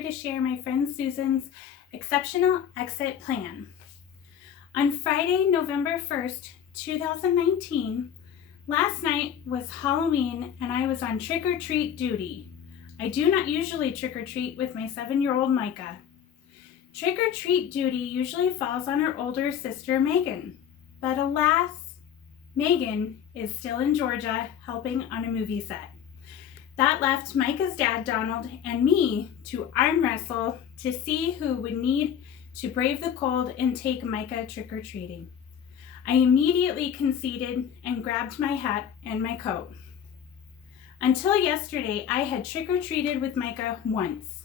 here to share my friend Susan's exceptional exit plan. On Friday, November 1st, 2019, last night was Halloween and I was on trick-or-treat duty. I do not usually trick-or-treat with my 7-year-old Micah. Trick-or-treat duty usually falls on her older sister Megan, but alas, Megan is still in Georgia helping on a movie set. That left Micah's dad, Donald, and me to arm wrestle to see who would need to brave the cold and take Micah trick-or-treating. I immediately conceded and grabbed my hat and my coat. Until yesterday, I had trick-or-treated with Micah once.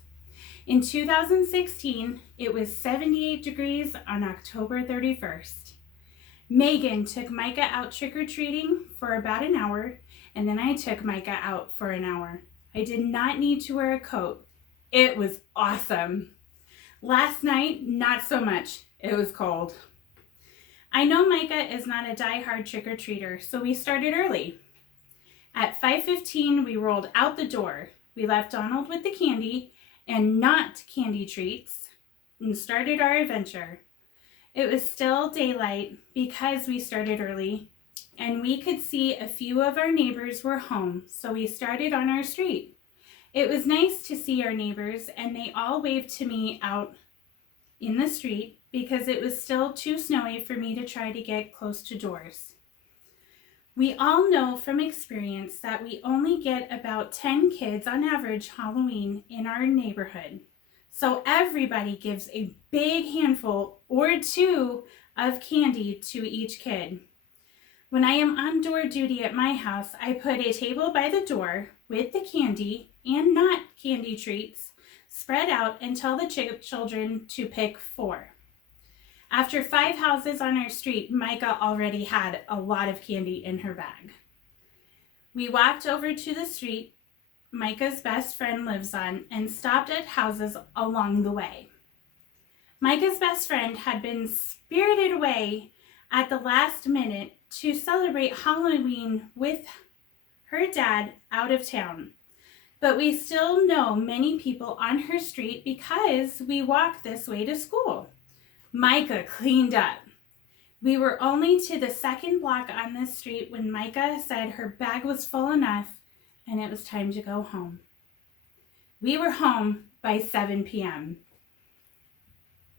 In 2016, it was 78 degrees on October 31st. Megan took Micah out trick-or-treating for about an hour, and then I took Micah out for an hour. I did not need to wear a coat. It was awesome. Last night, not so much. It was cold. I know Micah is not a die-hard trick-or-treater, so we started early. At 5:15, we rolled out the door. We left Donald with the candy and not candy treats and started our adventure. It was still daylight because we started early, and we could see a few of our neighbors were home, so we started on our street. It was nice to see our neighbors, and they all waved to me out in the street because it was still too snowy for me to try to get close to doors. We all know from experience that we only get about 10 kids on average Halloween in our neighborhood. So everybody gives a big handful or two of candy to each kid. When I am on door duty at my house, I put a table by the door with the candy and not candy treats spread out and tell the children to pick 4. After 5 houses on our street, Micah already had a lot of candy in her bag. We walked over to the street Micah's best friend lives on and stopped at houses along the way. Micah's best friend had been spirited away at the last minute to celebrate Halloween with her dad out of town. But we still know many people on her street because we walk this way to school. Micah cleaned up. We were only to the second block on this street when Micah said her bag was full enough and it was time to go home. We were home by 7 p.m.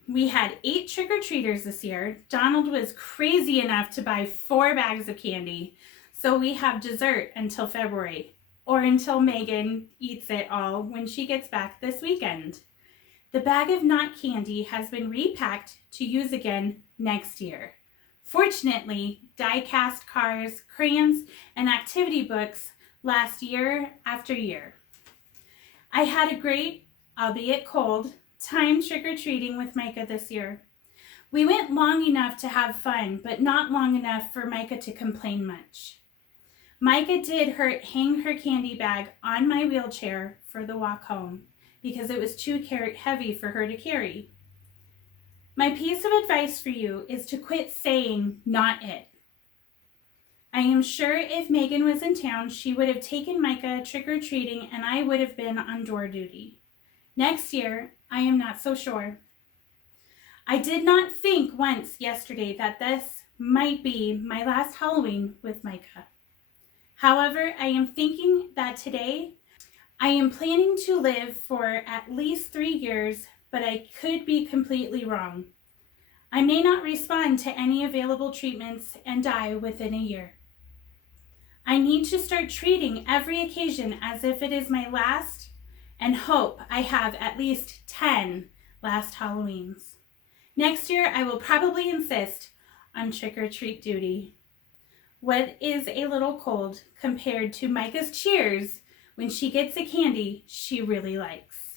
We had 8 trick-or-treaters this year. Donald was crazy enough to buy 4 bags of candy, so we have dessert until February, or until Megan eats it all when she gets back this weekend. The bag of not candy has been repacked to use again next year. Fortunately, die-cast cars, crayons, and activity books last year after year. I had a great, albeit cold, time trick-or-treating with Micah this year. We went long enough to have fun, but not long enough for Micah to complain much. Micah did hang her candy bag on my wheelchair for the walk home because it was too heavy for her to carry. My piece of advice for you is to quit saying not it. I am sure if Megan was in town, she would have taken Micah trick-or-treating and I would have been on door duty. Next year, I am not so sure. I did not think once yesterday that this might be my last Halloween with Micah. However, I am thinking that today I am planning to live for at least 3 years, but I could be completely wrong. I may not respond to any available treatments and die within a year. I need to start treating every occasion as if it is my last and hope I have at least 10 last Halloweens. Next year, I will probably insist on trick-or-treat duty. What is a little cold compared to Micah's cheers when she gets the candy she really likes.